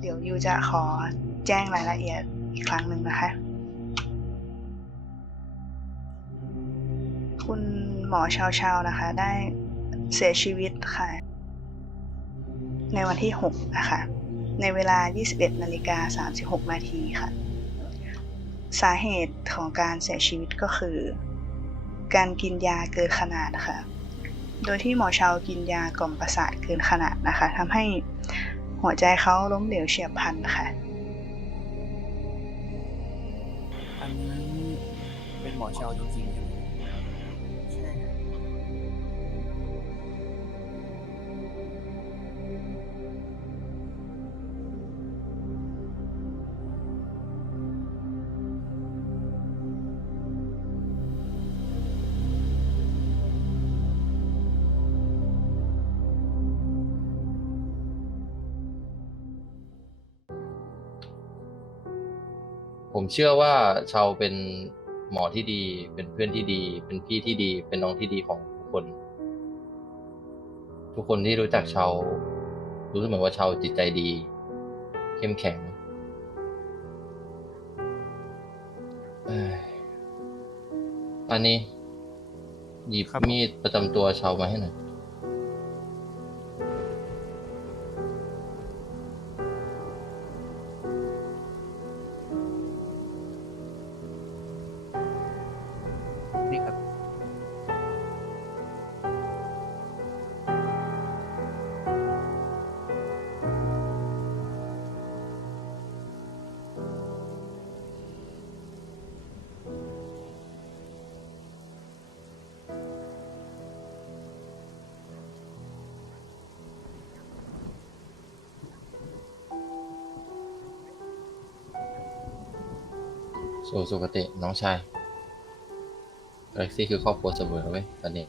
เดี๋ยวยูจะขอแจ้งรายละเอียดอีกครั้งหนึ่งนะคะ คุณหมอชาวชาวนะคะ ได้เสียชีวิตค่ะ ในวันที่ 6 นะคะ ในเวลา 21นาฬิกา36นาทีค่ะ สาเหตุของการเสียชีวิตก็คือ การกินยาเกินขนาดค่ะ โดยที่หมอชาวกินยากล่อมประสาทเกินขนาดนะคะทำให้ หัวใจเขาล้มเหลวเฉียบพลันค่ะ อันนี้เป็นหมอชาวจริงๆ ผมเชื่อว่าชาวเป็นหมอที่ดี เป็นเพื่อนที่ดี เป็นพี่ที่ดี เป็นน้องที่ดีของทุกคน ทุกคนที่รู้จักชาวรู้เสมอว่าชาวจิตใจดี เข้มแข็งเอ้ยอันนี้ หยิบมีดประจำตัวชาวมาให้หน่อย นี่ครับสู่สุคติน้องชาย กาแล็กซี่คือครอบครัวเสมอเว้ยตอนนี้